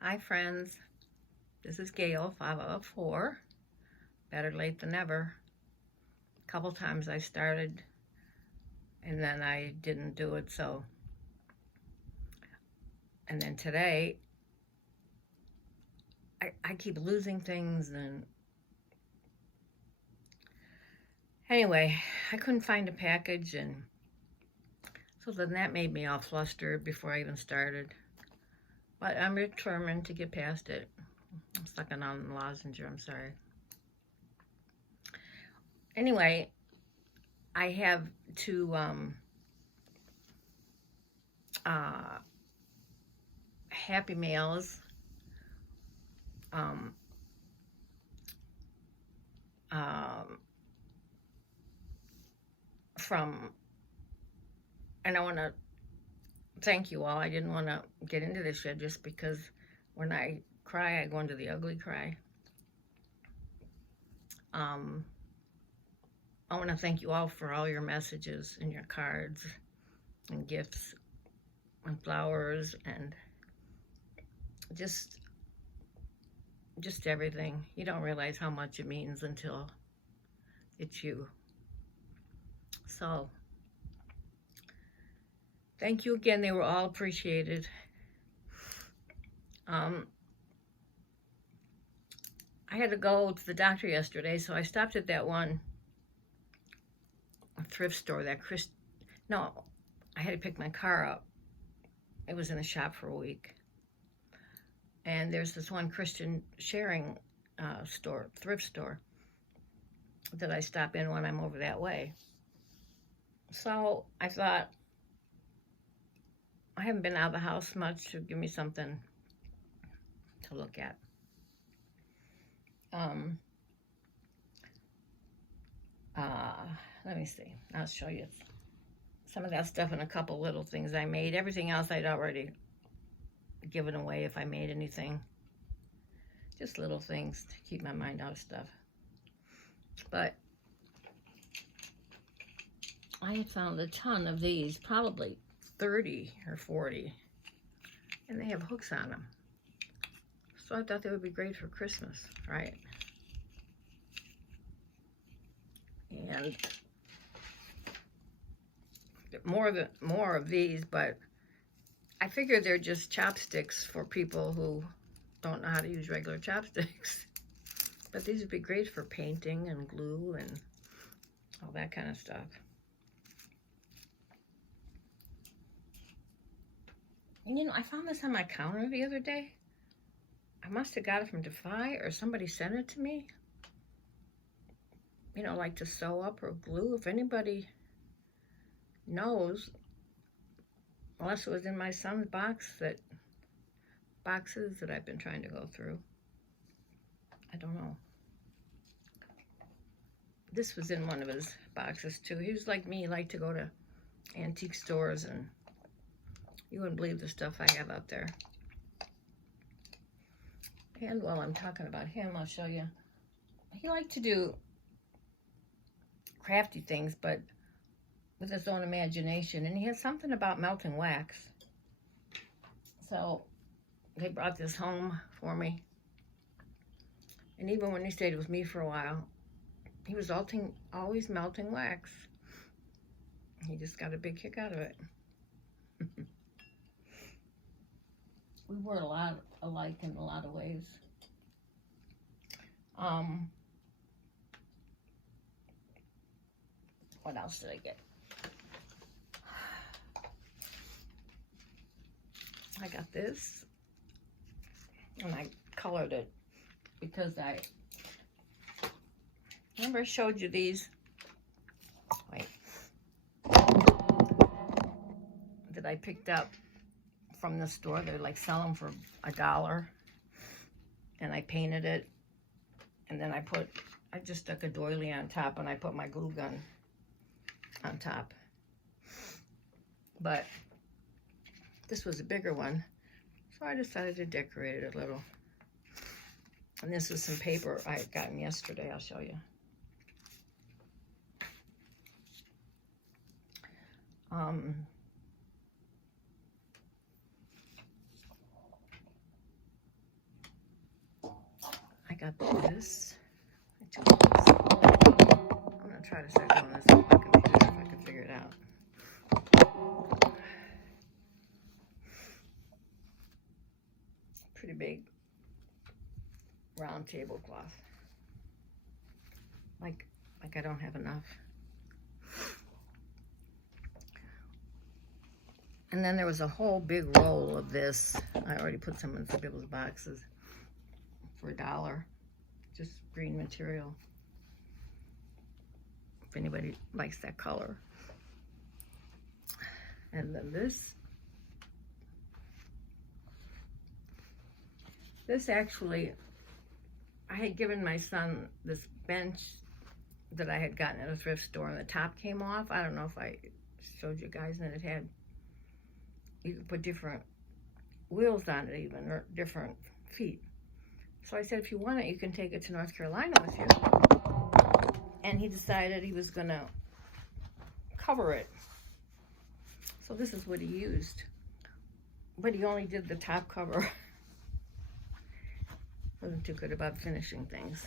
Hi friends, this is Gail, 504. Better late than never. A couple times I started and then I didn't do it, and then today I keep losing things, and anyway, I couldn't find a package, and so then that made me all flustered before I even started. But I'm determined to get past it. I'm sucking on the lozenge, I'm sorry. Anyway, I have two Happy Meals um, from, and I want to thank you all. I didn't want to get into this yet just because when I cry, I go into the ugly cry. I want to thank you all for all your messages and your cards and gifts and flowers and just everything. You don't realize how much it means until it's you. So thank you again. They were all appreciated. I had to go to the doctor yesterday, so I stopped at that one thrift store, I had to pick my car up. It was in the shop for a week. And there's this one Christian sharing thrift store, that I stop in when I'm over that way. So I thought, I haven't been out of the house much, to give me something to look at. Let me see. I'll show you some of that stuff and a couple little things I made. Everything else I'd already given away if I made anything. Just little things to keep my mind out of stuff. But I had found a ton of these, probably 30 or 40, and they have hooks on them. So I thought they would be great for Christmas, right? And more of these, but I figure they're just chopsticks for people who don't know how to use regular chopsticks. But these would be great for painting and glue and all that kind of stuff. And I found this on my counter the other day. I must have got it from Defy, or somebody sent it to me. Like to sew up or glue. If anybody knows, unless it was in my son's boxes that I've been trying to go through. I don't know. This was in one of his boxes too. He was like me. He liked to go to antique stores, and you wouldn't believe the stuff I have out there. And while I'm talking about him, I'll show you. He liked to do crafty things, but with his own imagination. And he has something about melting wax. So they brought this home for me. And even when he stayed with me for a while, he was always melting wax. He just got a big kick out of it. We were a lot alike in a lot of ways. What else did I get? I got this, and I colored it because remember I showed you these, that I picked up from the store. They're like selling for $1, and I painted it, and then I just stuck a doily on top, and I put my glue gun on top. But this was a bigger one, so I decided to decorate it a little. And this is some paper I had gotten yesterday. I'll show you. got this. I'm gonna try to start doing this on my computer if I can figure it out. Pretty big round tablecloth. Like I don't have enough. And then there was a whole big roll of this. I already put some in some people's boxes for $1. Just green material. If anybody likes that color. And then this actually, I had given my son this bench that I had gotten at a thrift store, and the top came off. I don't know if I showed you guys, and it had, you could put different wheels on it even, or different feet. So I said, if you want it, you can take it to North Carolina with you. And he decided he was gonna cover it. So this is what he used. But he only did the top cover. Wasn't too good about finishing things.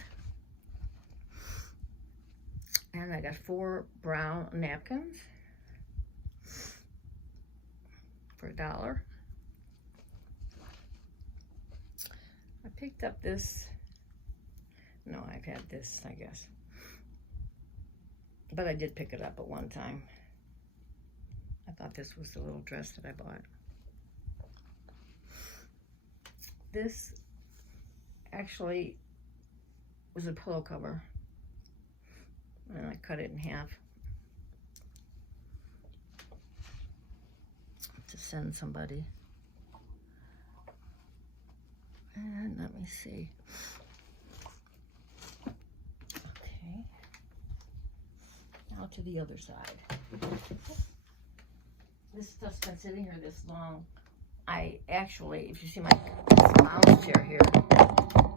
And I got 4 brown napkins for $1. I picked up this. No, I've had this, I guess. But I did pick it up at one time. I thought this was the little dress that I bought. This actually was a pillow cover. And I cut it in half to send somebody. And let me see. Okay. Now to the other side. This stuff's been sitting here this long. I actually, if you see my lounge chair here,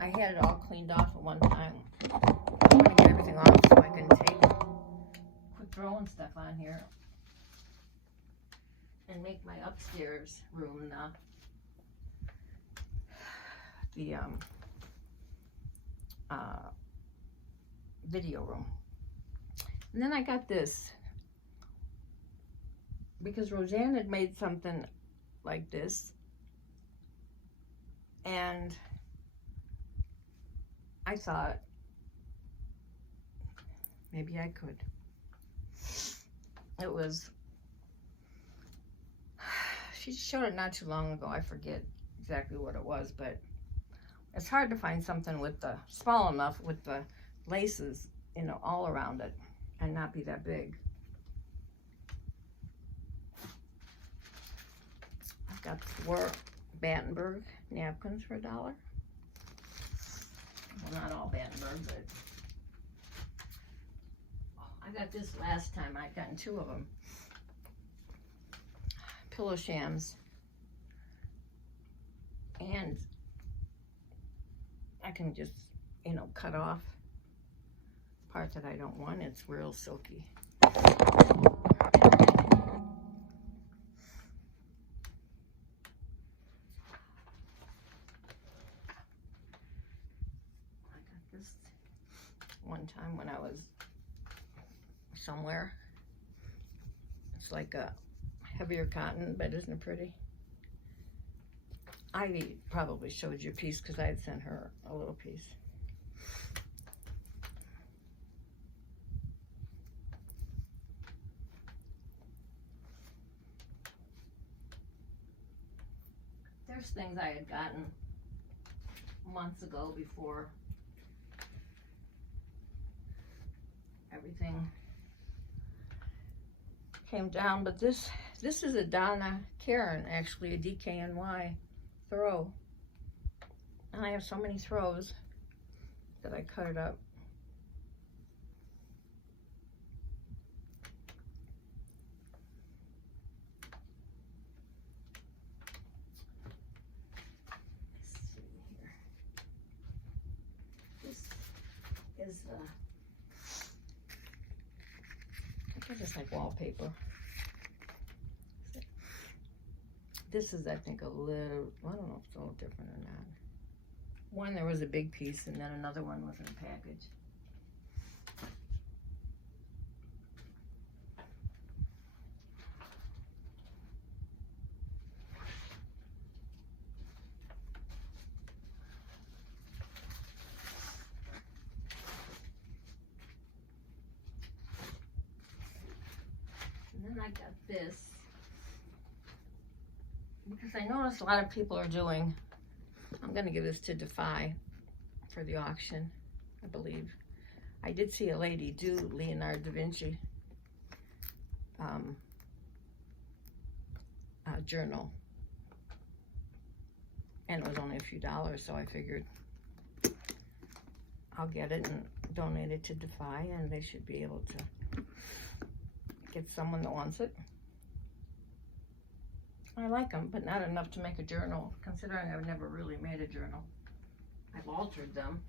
I had it all cleaned off at one time. I'm going to get everything off so I can quit throwing stuff on here and make my upstairs room the video room. And then I got this because Roseanne had made something like this, and I thought maybe I could. It was, she showed it not too long ago. I forget exactly what it was, but it's hard to find something with the, small enough with the laces, you know, all around it and not be that big. I've got 4 Battenberg napkins for $1. Well, not all Battenberg, but I got this last time. I'd gotten 2 of them. Pillow shams. And I can just, you know, cut off part that I don't want. It's real silky. I got this one time when I was somewhere. It's like a heavier cotton, but isn't it pretty? Ivy probably showed you a piece because I had sent her a little piece. There's things I had gotten months ago before everything came down, but this is a Donna Karen, actually, a DKNY throw. And I have so many throws that I cut it up. Let's see here. This is I just like wallpaper. This is, I think, a little, I don't know if it's a little different or not. One, there was a big piece, and then another one was in a package. And then I got this, because I noticed a lot of people are doing, I'm going to give this to Defy for the auction, I believe. I did see a lady do Leonardo da Vinci journal, and it was only a few dollars, so I figured I'll get it and donate it to Defy, and they should be able to get someone that wants it. I like them, but not enough to make a journal, considering I've never really made a journal. I've altered them.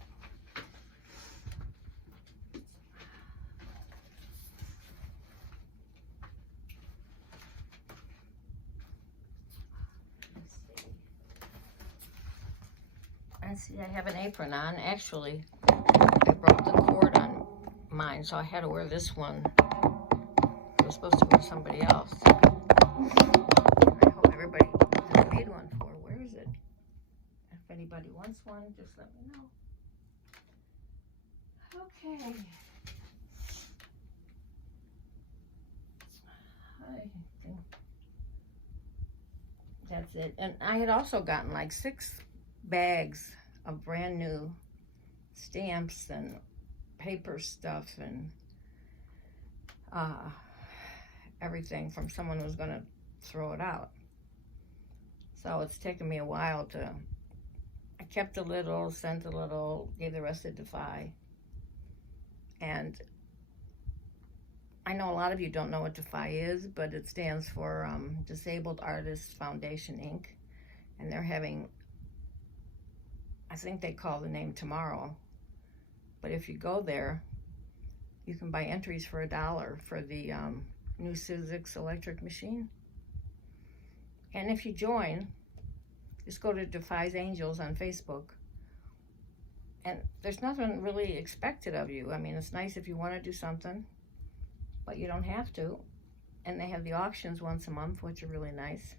Let's see, I have an apron on. Actually, I broke the cord on mine, so I had to wear this one. I was supposed to wear somebody else. I hope everybody has made one for. Where is it? If anybody wants one, just let me know. Okay. I think that's it. And I had also gotten like 6 bags of brand new stamps and paper stuff and everything from someone who was going to throw it out. So it's taken me a while to, I kept a little, sent a little, gave the rest to Defy. And I know a lot of you don't know what Defy is, but it stands for Disabled Artists Foundation, Inc. And they're having, I think they call the name tomorrow. But if you go there, you can buy entries for $1 for the new Sizzix electric machine. And if you join, just go to Defy's Angels on Facebook. And there's nothing really expected of you. I mean, it's nice if you want to do something, but you don't have to. And they have the auctions once a month, which are really nice.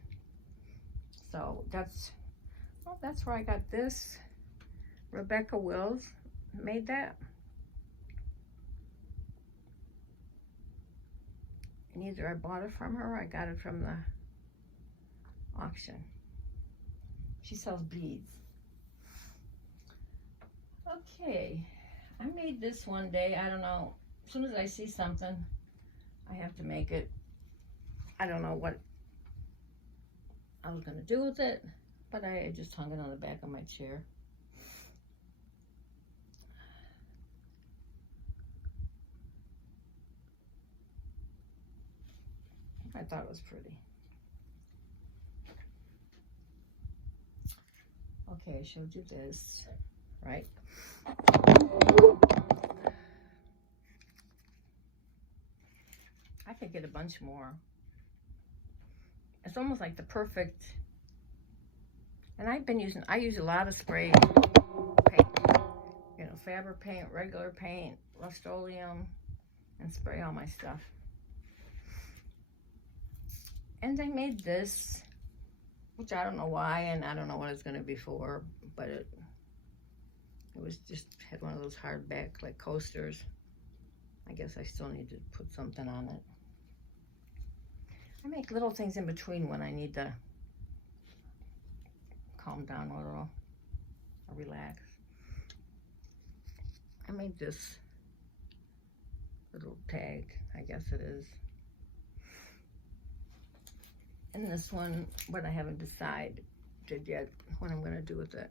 So that's, well, that's where I got this. Rebecca Wills made that. And either I bought it from her or I got it from the auction. She sells beads. Okay, I made this one day. I don't know, as soon as I see something, I have to make it. I don't know what I was gonna do with it, but I just hung it on the back of my chair. I thought it was pretty. Okay, I showed you this, right? I could get a bunch more. It's almost like the perfect, and I use a lot of spray paint, you know, fabric paint, regular paint, Rust-Oleum, and spray all my stuff. And I made this, which I don't know why, and I don't know what it's going to be for, but it was just, had one of those hardback, like, coasters. I guess I still need to put something on it. I make little things in between when I need to calm down a little or relax. I made this little tag, I guess it is. And this one, but I haven't decided yet what I'm going to do with it.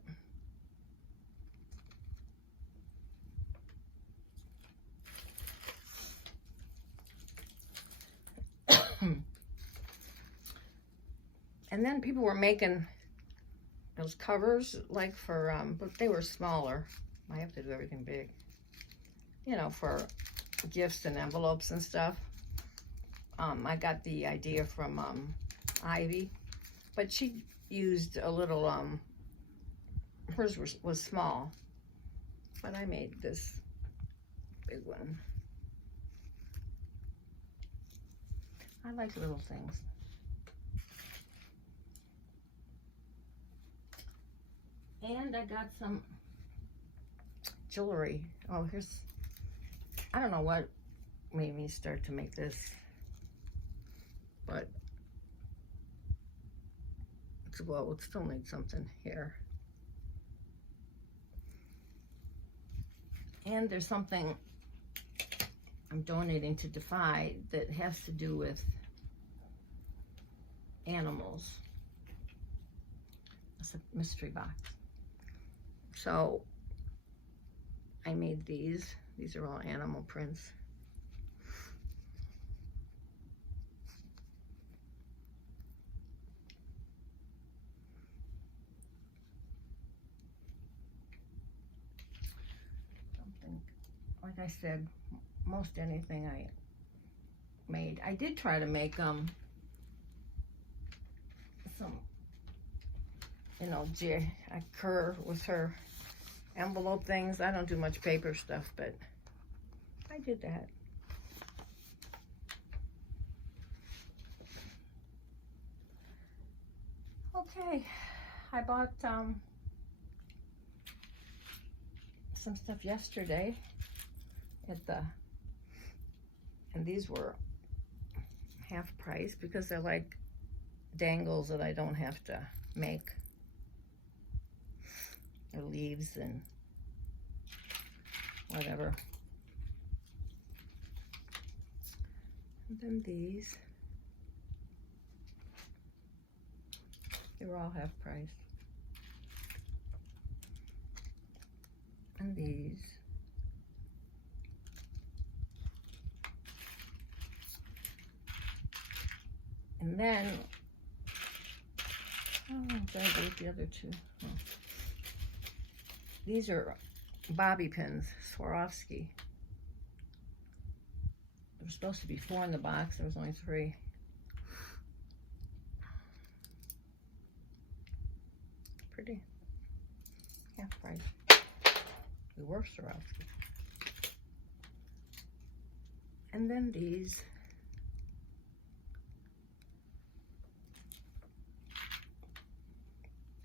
And then people were making those covers, like for, but they were smaller. I have to do everything big. You know, for gifts and envelopes and stuff. I got the idea from Ivy, but she used a little hers was small, but I made this big one. I like little things. And I got some jewelry. Oh, here's, I don't know what made me start to make this, but well, it still needs something here. And there's something I'm donating to Defy that has to do with animals. It's a mystery box. So I made these. These are all animal prints. Something, like I said, most anything I made. I did try to make some, you know, Kerr with her envelope things. I don't do much paper stuff, but I did that. Okay, I bought some stuff yesterday at and these were half price because they're like dangles that I don't have to make. Or leaves and whatever. And then these. They were all half price. And these. And then, oh, did I do the other two? Oh. These are bobby pins, Swarovski. There were supposed to be 4 in the box. There was only 3. Pretty. Half price. They were Swarovski. And then these.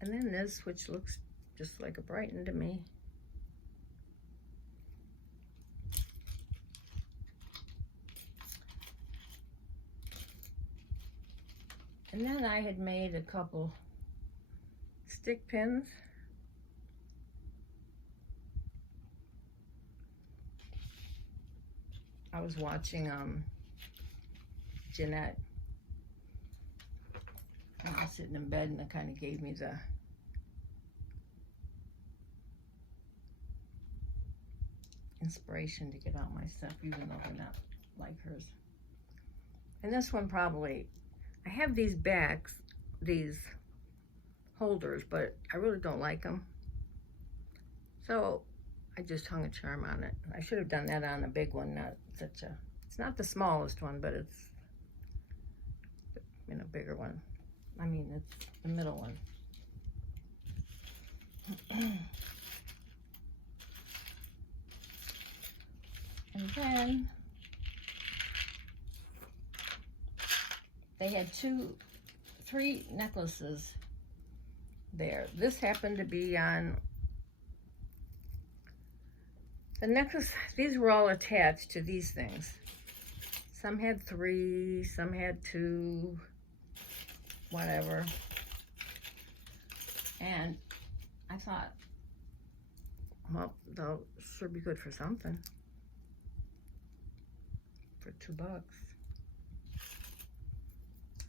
And then this, which looks just like a Brighton to me. And then I had made a couple stick pins. I was watching Jeanette. I was sitting in bed and it kind of gave me the inspiration to get out my stuff, even though they're not like hers. And this one probably, I have these backs, these holders, but I really don't like them. So I just hung a charm on it. I should have done that on a big one, not such a, it's not the smallest one, but it's, you know, bigger one. I mean, it's the middle one. And then they had 3 necklaces there. This happened to be on the necklace. These were all attached to these things. Some had 3, some had 2, whatever. And I thought, well, they'll sure be good for something. For $2.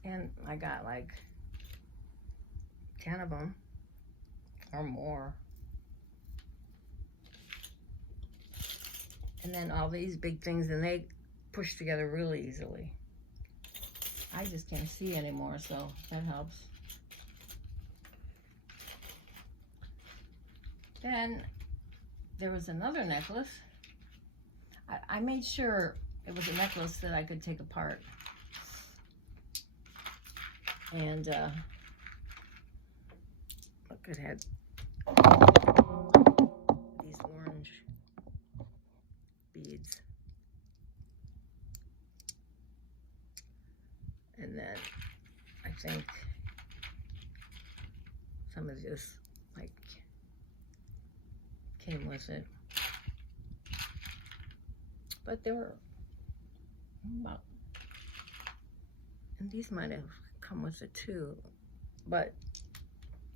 And I got like 10 of them or more. And then all these big things, and they push together really easily. I just can't see anymore, so that helps. Then there was another necklace. I made sure it was a necklace that I could take apart. And look, it had these orange beads. And then I think some of this like came with it. But there were about, and these might have come with it too. But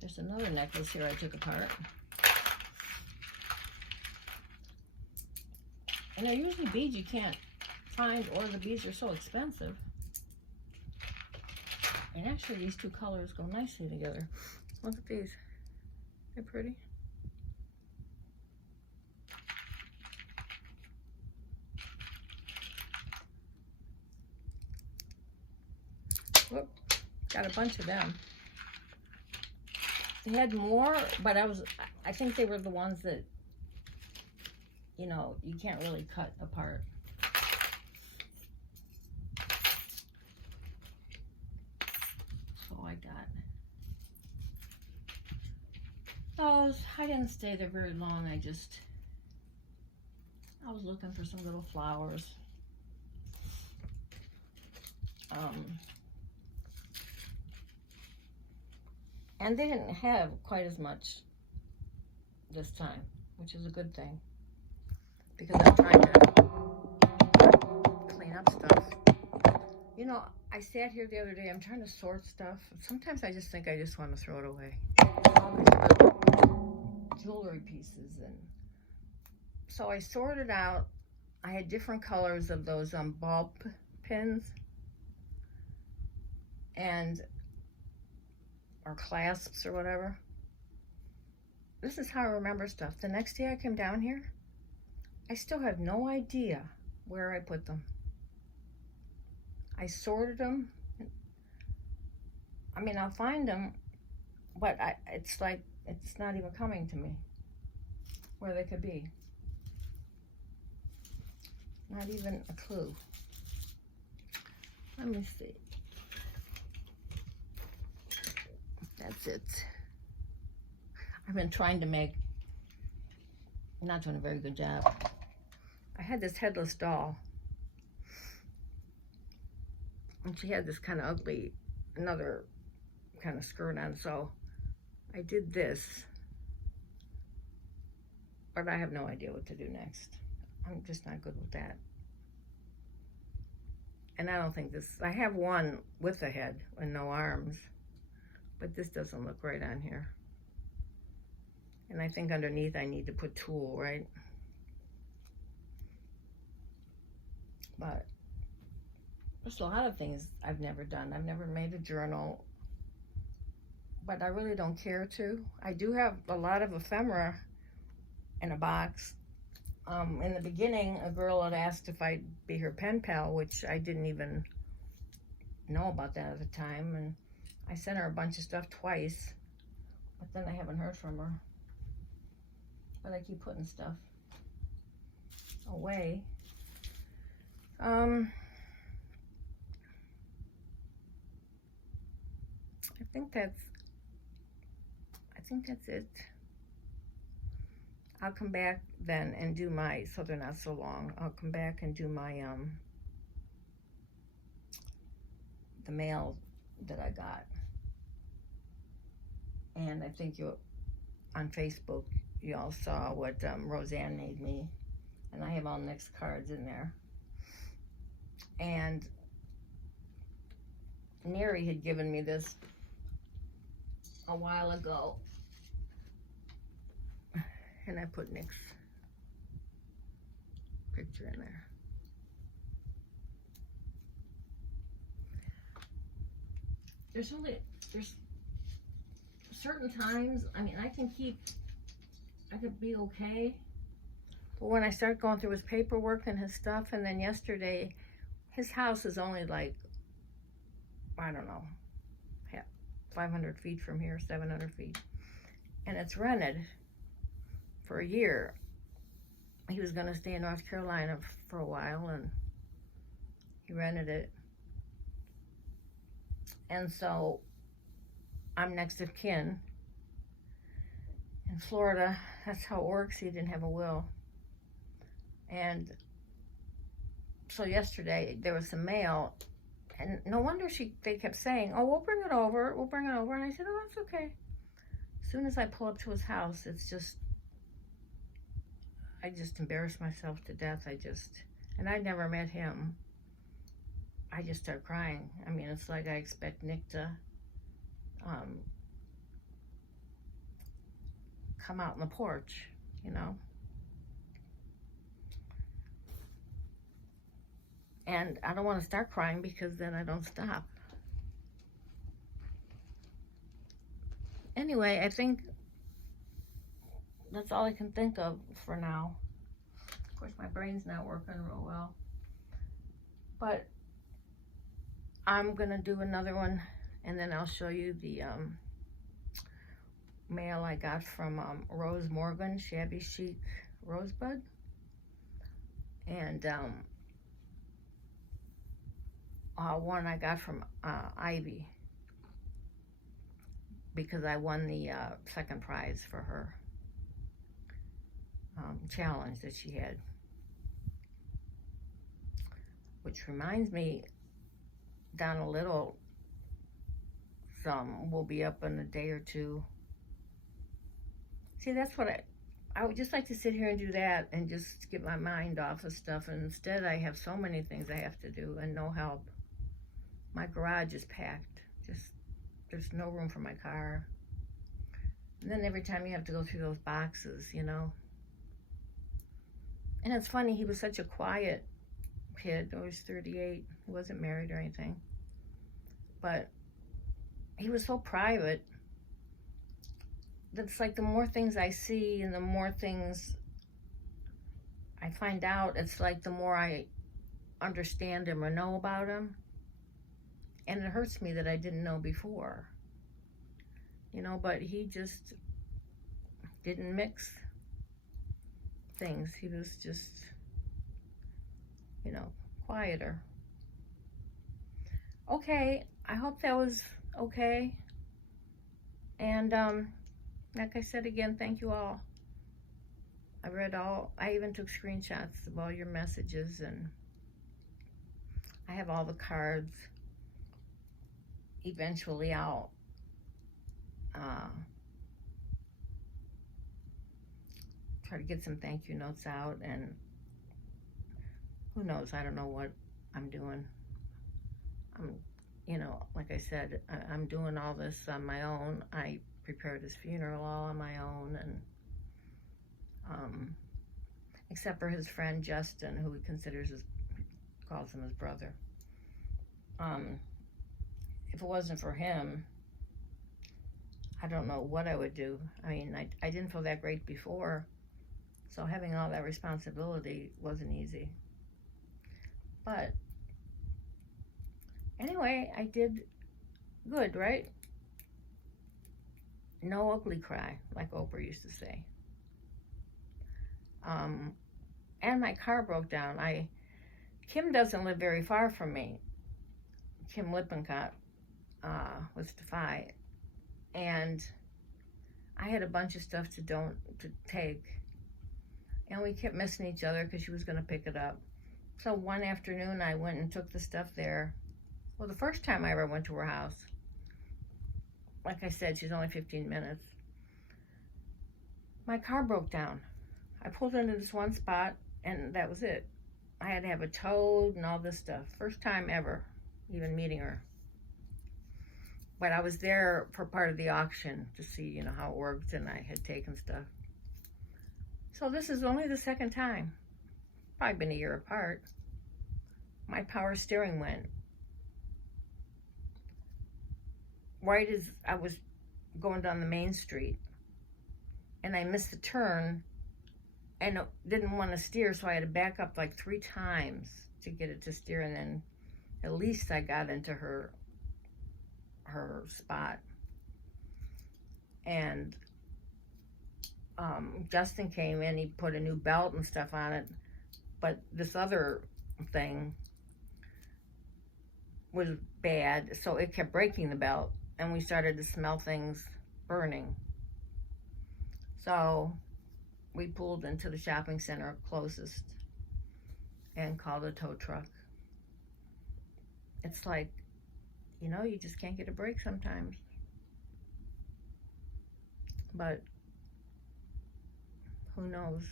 there's another necklace here I took apart. And they're usually beads you can't find, or the beads are so expensive. And actually these two colors go nicely together. Look at these. They're pretty. Whoop, got a bunch of them. They had more, but I think they were the ones that, you know, you can't really cut apart. So I got those. I didn't stay there very long. I was looking for some little flowers. And they didn't have quite as much this time, which is a good thing, because I'm trying to clean up stuff. You know, I sat here the other day, I'm trying to sort stuff. Sometimes I just think I just want to throw it away. All these little jewelry pieces. And so I sorted out, I had different colors of those ball pins and or clasps or whatever. This is how I remember stuff. The next day I came down here, I still have no idea where I put them. I sorted them. I mean, I'll find them, but it's like, it's not even coming to me where they could be. Not even a clue. Let me see. That's it. I've been trying to make, not doing a very good job. I had this Headless Doll, and she had this kind of ugly, another kind of skirt on, so I did this, but I have no idea what to do next. I'm just not good with that. And I don't think this, I have one with a head and no arms, but this doesn't look right on here. And I think underneath I need to put tulle, right? But there's a lot of things I've never done. I've never made a journal, but I really don't care to. I do have a lot of ephemera in a box. In the beginning, a girl had asked if I'd be her pen pal, which I didn't even know about that at the time. And I sent her a bunch of stuff twice, but then I haven't heard from her. But I keep putting stuff away. I think that's it. I'll come back then and do my, so they're not so long, I'll come back and do my, the mail that I got. And I think on Facebook, you all saw what Roseanne made me. And I have all Nick's cards in there. And Neri had given me this a while ago. And I put Nick's picture in there. There's certain times, I mean, I could be okay. But when I start going through his paperwork and his stuff, and then yesterday, his house is only like, I don't know, 500 feet from here, 700 feet. And it's rented for a year. He was gonna stay in North Carolina for a while, and he rented it. And so I'm next of kin. in Florida. That's how it works. He didn't have a will. And so yesterday there was some mail, and no wonder they kept saying, oh, we'll bring it over. And I said, oh, that's okay. As soon as I pull up to his house, I just embarrassed myself to death. And I never met him. I just start crying. I mean, it's like I expect Nick to come out on the porch, you know. And I don't want to start crying because then I don't stop. Anyway, I think that's all I can think of for now. Of course, my brain's not working real well. But I'm going to do another one, and then I'll show you the mail I got from Rose Morgan, Shabby Chic Rosebud. And one I got from Ivy, because I won the second prize for her challenge that she had. Which reminds me, down a little, some will be up in a day or two. See, that's what I would just like to sit here and do that and just get my mind off of stuff. And instead, I have so many things I have to do and no help. My garage is packed. There's no room for my car. And then every time you have to go through those boxes, you know. And it's funny, he was such a quiet kid. He was 38. He wasn't married or anything. But he was so private. That's like the more things I see and the more things I find out, it's like the more I understand him or know about him. And it hurts me that I didn't know before. You know, but he just didn't mix things. He was just, you know, quieter. Okay, I hope that was okay. And like I said again, thank you all. I read all, I even took screenshots of all your messages, and I have all the cards. Eventually I'll try to get some thank you notes out, and who knows, I don't know what I'm doing. You know, like I said, I'm doing all this on my own. I prepared his funeral all on my own, and except for his friend Justin, who he calls him his brother. If it wasn't for him, I don't know what I would do. I mean, I didn't feel that great before, so having all that responsibility wasn't easy. But anyway, I did good, right? No ugly cry, like Oprah used to say. And my car broke down. Kim doesn't live very far from me. Kim Lippincott with Defy, and I had a bunch of stuff to take, and we kept missing each other because she was going to pick it up. So one afternoon I went and took the stuff there. Well, the first time I ever went to her house, like I said, she's only 15 minutes. My car broke down. I pulled into this one spot, and that was it. I had to have it towed and all this stuff. First time ever even meeting her. But I was there for part of the auction to see, you know, how it worked, and I had taken stuff. So this is only the second time. Probably been a year apart. My power steering went. Right as I was going down the main street, and I missed the turn, and didn't want to steer, so I had to back up like 3 times to get it to steer, and then at least I got into her spot. And Justin came in, he put a new belt and stuff on it, but this other thing was bad, so it kept breaking the belt, and we started to smell things burning. So we pulled into the shopping center closest and called a tow truck. It's like, you know, you just can't get a break sometimes. But who knows?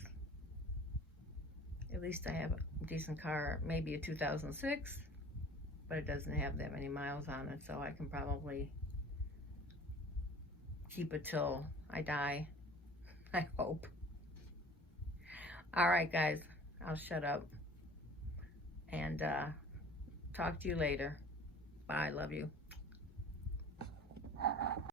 At least I have a decent car, maybe a 2006, but it doesn't have that many miles on it, so I can probably keep it till I die, I hope. All right, guys, I'll shut up and talk to you later. Bye, love you.